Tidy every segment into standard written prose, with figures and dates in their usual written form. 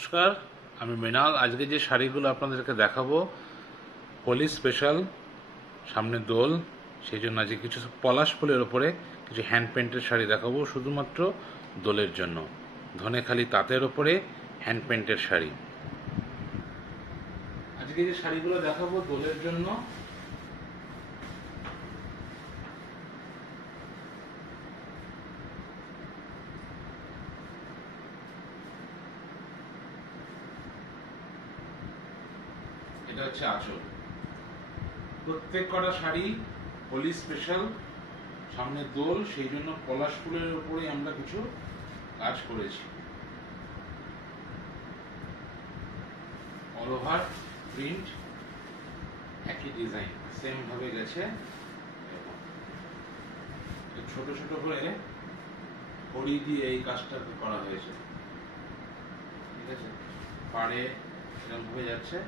নমস্কার, আমি মৃণাল। আজকে যে শাড়িগুলো আপনাদেরকে দেখাবো হোলি স্পেশাল, সামনে দোল, সেই জন্য আজকে কিছু পলাশ ফুলের ওপরে কিছু হ্যান্ড পেন্টের শাড়ি দেখাবো শুধুমাত্র দোলের জন্য। ধনেখালি তাঁতের ওপরে হ্যান্ড পেন্টের শাড়ি। আজকে যে শাড়িগুলো দেখাবো দোলের জন্য, এটা হচ্ছে আঁচল। প্রত্যেক কটা শাড়ি হোলি স্পেশাল, সামনে দোল, সেই জন্য পলাশ ফুলের উপরে আমরা কিছু কাজ করেছি। অল ওভার প্রিন্ট, একই ডিজাইন, সেম ভাবে গেছে। ছোট ছোট করে হরি দিয়ে এই কাজটা করা হয়েছে, ঠিক আছে। পাড়ে এরকম ভাবে যাচ্ছে,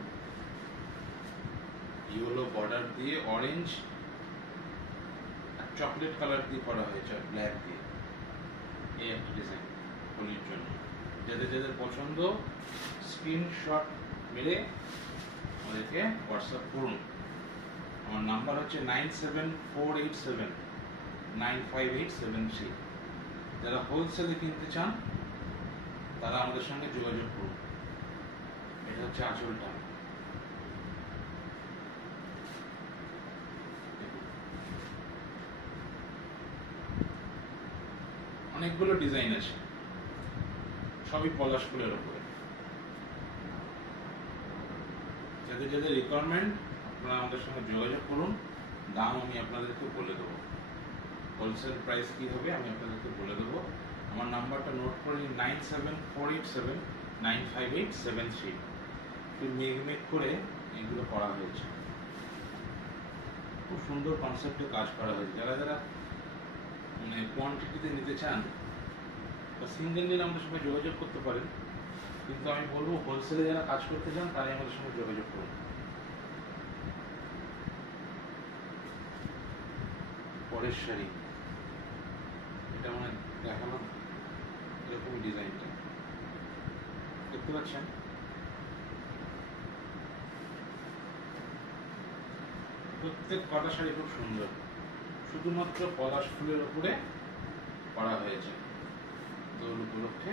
ইয়েলো বর্ডার দিয়ে অরেঞ্জ আর চকলেট কালার দিয়ে করা হয়েছে, ব্ল্যাক দিয়ে। এই একটা ডিজাইন হোলির জন্য। যাদের যাদের পছন্দ স্ক্রিনশট মেরে আমাদেরকে হোয়াটসঅ্যাপ করুন। আমার নাম্বার হচ্ছে 9748795873। যারা হোলসেলে কিনতে চান তারা আমাদের সঙ্গে যোগাযোগ করুন। এটা হচ্ছে আঁচলটা। অনেকগুলো ডিজাইন আছে, সবই পলাশ ফুলের উপরে। যাদের যাদের রিকোয়ারমেন্ট আপনারা আমাদের সঙ্গে যোগাযোগ করুন। দাম আমি আপনাদেরকে বলে দেবো, হোলসেল প্রাইস কি হবে আমি আপনাদেরকে বলে দেবো। আমার নাম্বারটা নোট করে নিন, 9748795873। একটু মেঘ করে এগুলো করা হয়েছে, খুব সুন্দর কনসেপ্টে কাজ করা হয়েছে। যারা যারা মানে কোয়ান্টিটিতে নিতে চান বা সিঙ্গেল নিলে আমাদের সঙ্গে যোগাযোগ করতে পারেন, কিন্তু আমি বলবো হোলসেলে যারা কাজ করতে চান তারাই আমাদের সঙ্গে যোগাযোগ করুন। পরের শাড়ি, এটা মানে দেখানো এরকম ডিজাইনটা দেখতে পাচ্ছেন। প্রত্যেক কটা শাড়ি খুব সুন্দর, শুধুমাত্র পলাশ ফুলের উপরে করা হয়েছে দোল উপলক্ষে।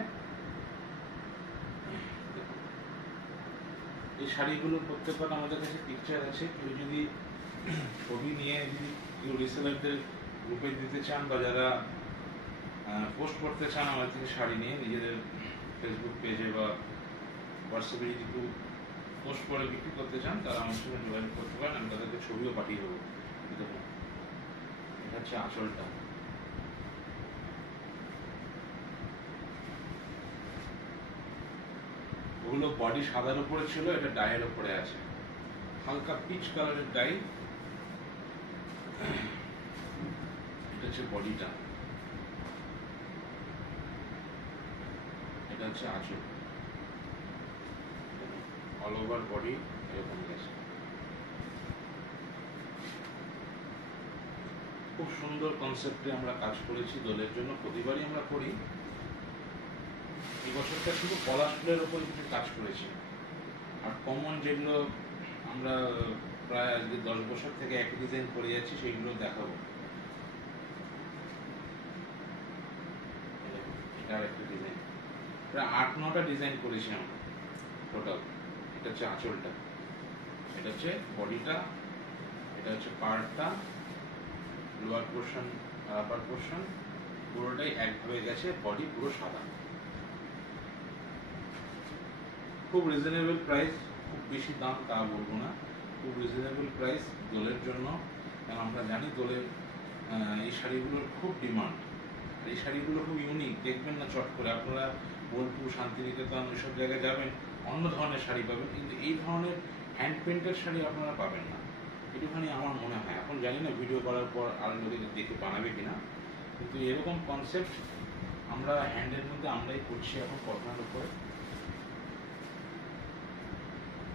এই শাড়িগুলোর প্রত্যেকটা আমাদের কাছে পিকচার আছে। কেউ যদি ছবি নিয়ে যদি কেউ রিসেলারদের গ্রুপে দিতে চান বা যারা পোস্ট করতে চান আমাদের থেকে শাড়ি নিয়ে নিজেদের ফেসবুক পেজে বা হোয়াটসঅ্যাপে যদি কেউ পোস্ট করে বিক্রি করতে চান তারা আমার সঙ্গে যোগাযোগ করতে পারেন। আমি তাদেরকে ছবিও পাঠিয়ে দেবো। দেখুন, এটা হচ্ছে আঁচলটা। ওগুলো বডি সাদার উপরে ছিল, এটা ডাইয়ের উপরে আছে, হালকা পিচ কালারের ডাই। এটা হচ্ছে বডিটা, এটা হচ্ছে আঁচল। অল ওভার বডি এরকম গেছে, খুব সুন্দর কনসেপ্টে আমরা কাজ করেছি দোলের জন্য। প্রতিবারই আমরা করি, এই বছরটা শুধু পলাশ ফুলের উপর কিছু কাজ করেছি। আর কমন যেগুলো আমরা প্রায় আজকে 10 বছর থেকে একই ডিজাইন করে যাচ্ছি সেইগুলো দেখাবো। এটা একটা ডিজাইন, প্রায় 8-9টা ডিজাইন করেছি আমরা টোটাল। এটা হচ্ছে আঁচলটা, এটা হচ্ছে বডিটা, এটা হচ্ছে পার্টটা, লোয়ার পোর্শন আর আপার পোর্শন পুরোটাই একভাবে গেছে। বডি পুরো সাদা, খুব রিজনেবল প্রাইস, খুব বেশি দাম তা বলবো না, খুব রিজনেবল প্রাইস দোলের জন্য। কারণ আমরা জানি দোলের এই শাড়িগুলোর খুব ডিমান্ড। এই শাড়িগুলো খুব ইউনিক, দেখবেন না চট করে। আপনারা বোলপুর, শান্তিনিকেতন ওইসব জায়গায় যাবেন, অন্য ধরনের শাড়ি পাবেন, কিন্তু এই ধরনের হ্যান্ড পেন্টের শাড়ি আপনারা পাবেন না। একটুখানি আমার মনে হয়, এখন জানি না ভিডিও করার পর আর লোকে দেখে বানাবে কিনা, কিন্তু এরকম কনসেপ্ট আমরা হ্যান্ডের মধ্যে আমরাই করছি এখন কটনের উপরে।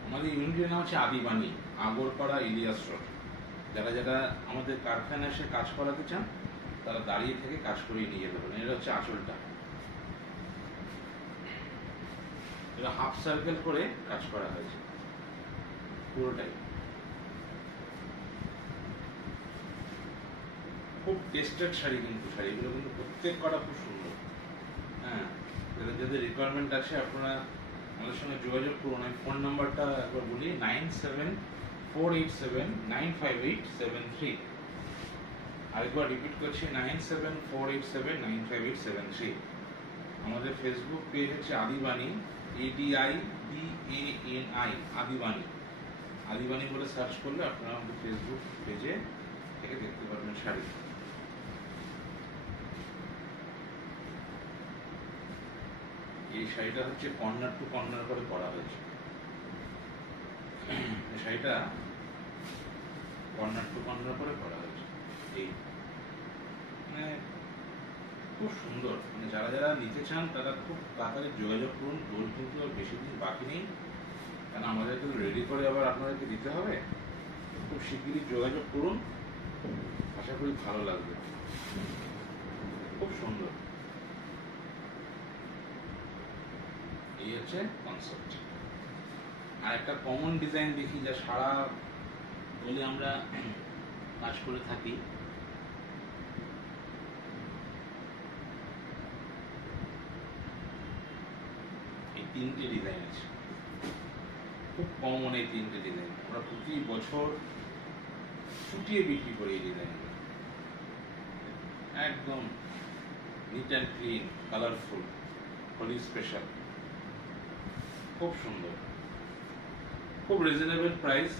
আমাদের ইউনিটের নাম হচ্ছে আদিবাণী, আগরপাড়া, ইলিয়াস রোড। যারা যারা আমাদের কারখানায় এসে কাজ করাতে চান তারা দাঁড়িয়ে থেকে কাজ করিয়ে নিয়ে যেতে পারেন। এটা হচ্ছে আঁচলটা। এটা হাফ সার্কেল করে কাজ করা হয়েছে পুরোটাই। খুব টেস্টেড শাড়ি, কিন্তু শাড়িগুলো কিন্তু প্রত্যেক কটা খুব সুন্দর। হ্যাঁ, যাদের যাদের রিকোয়ারমেন্ট আছে আপনারা আমাদের সঙ্গে যোগাযোগ করুন। আমি ফোন নাম্বারটা একবার বলি, 9748795873। আরেকবার রিপিট করছি, 9748795873। আমাদের ফেসবুক পেজ হচ্ছে আদিবাণী, ADIBANI, আদিবাণী। আদিবাণী বলে সার্চ করলে আপনারা আমাদের ফেসবুক পেজে থেকে দেখতে পারবেন শাড়ি। এই শাড়িটা হচ্ছে কর্নার টু কর্নার করে করা হয়েছে। এই শাড়িটা কর্নার টু কর্নার করে করা হয়েছে। এই মানে খুব সুন্দর। মানে যারা যারা নিতে চান তারা খুব তাড়াতাড়ি যোগাযোগ করুন। দোল কিন্তু আর বেশি দিন বাকি নেই, কারণ আমাদেরকে রেডি করে আবার আপনাদেরকে দিতে হবে। খুব শিগগিরই যোগাযোগ করুন, আশা করি ভালো লাগবে। খুব সুন্দর। এই হচ্ছে কনসেপ্ট। আর একটা কমন ডিজাইন দেখি, যা সারা দোলে আমরা কাজ করে থাকি। এই তিনটে ডিজাইন আছে, খুব কমন। এই তিনটে ডিজাইন আমরা প্রতি বছর ছুটিয়ে বিক্রি করি। এই ডিজাইনগুলো একদম neat and clean, colourful, Holi special, খুব সুন্দর, খুব রিজনেবল প্রাইস।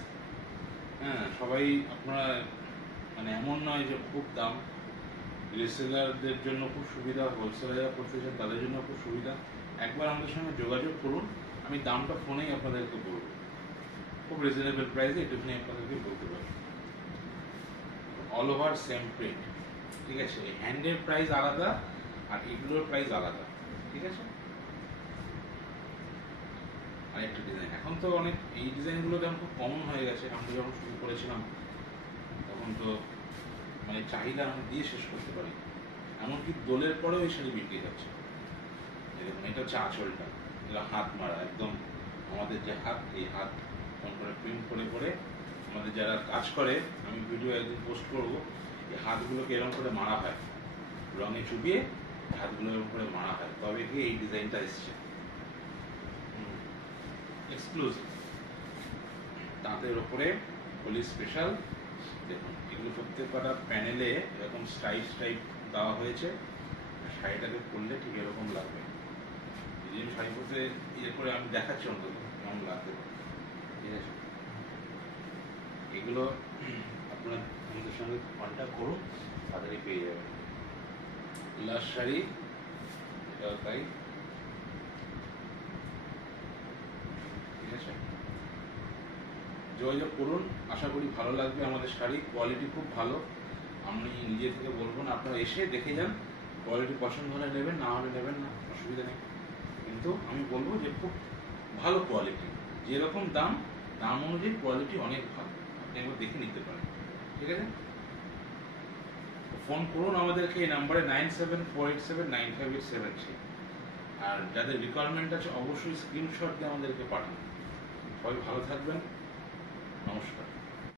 হ্যাঁ, সবাই আপনারা মানে এমন নয় যে খুব দাম। রিসেলারদের জন্য খুব সুবিধা, হোলসেলাররা করতে চান তাদের জন্য খুব সুবিধা। একবার আমাদের সঙ্গে যোগাযোগ করুন, আমি দামটা ফোনেই আপনাদেরকে বলবো। খুব রিজনেবল প্রাইসে এটুকুনি আপনাদেরকে বলতে পারি। অল ওভার সেম প্রিন্ট, ঠিক আছে। হ্যান্ডের প্রাইস আলাদা আর এগুলোর প্রাইস আলাদা, ঠিক আছে। আরেকটা ডিজাইন, এখন তো অনেক এই ডিজাইনগুলো যেমন খুব কমন হয়ে গেছে। আমরা যখন শুরু করেছিলাম তখন তো মানে চাহিদা আমরা দিয়ে শেষ করতে পারি। এমনকি দোলের পরেও এই শাড়ি বিক্রি হচ্ছে। দেখুন, এটা হচ্ছে আঁচলটা, এটা হাত মারা একদম। আমাদের যে হাত, এই হাত করে প্রিন্ট করে করে আমাদের যারা কাজ করে, আমি ভিডিও একদিন পোস্ট করবো, এই হাতগুলোকে এরকম করে মারা হয়, রঙে চুবিয়ে হাতগুলো এরকম করে মারা হয়, তবে কি এই ডিজাইনটা এসছে। এক্সক্লুসিভ তাঁতের ওপরে হোলি স্পেশাল। দেখুন, এগুলো প্রত্যেকটা প্যানেলে এরকম স্ট্রাইপ স্ট্রাইপ দেওয়া হয়েছে। শাড়িটাকে পরলে ঠিক এরকম লাগবে। যদি শাড়ি পরতে ইয়ে করে আমি দেখাচ্ছি অন্তত কেমন লাগতে পারে, ঠিক আছে। এগুলো আপনার আমাদের সঙ্গে কন্ট্যাক্ট করুন, তাড়াতাড়ি পেয়ে যাবেন। লাস্ট শাড়ি, এটাও তাই, ঠিক আছে। যোগাযোগ করুন, আশা করি ভালো লাগবে। আমাদের শাড়ি কোয়ালিটি খুব ভালো, আমি নিজে থেকে বলবো না, আপনারা এসে দেখে যান। কোয়ালিটি পছন্দ হলে নেবেন, না হলে নেবেন না, অসুবিধা নেই। কিন্তু আমি বলবো যে খুব ভালো কোয়ালিটি, যেরকম দাম, দাম অনুযায়ী কোয়ালিটি অনেক ভালো। আপনি একবার দেখে নিতে পারেন, ঠিক আছে। ফোন করুন আমাদেরকে এই নাম্বারে 9748795873। আর যাদের রিকোয়ারমেন্ট আছে অবশ্যই স্ক্রিনশট দিয়ে আমাদেরকে পাঠান। সবাই ভালো থাকবেন, নমস্কার।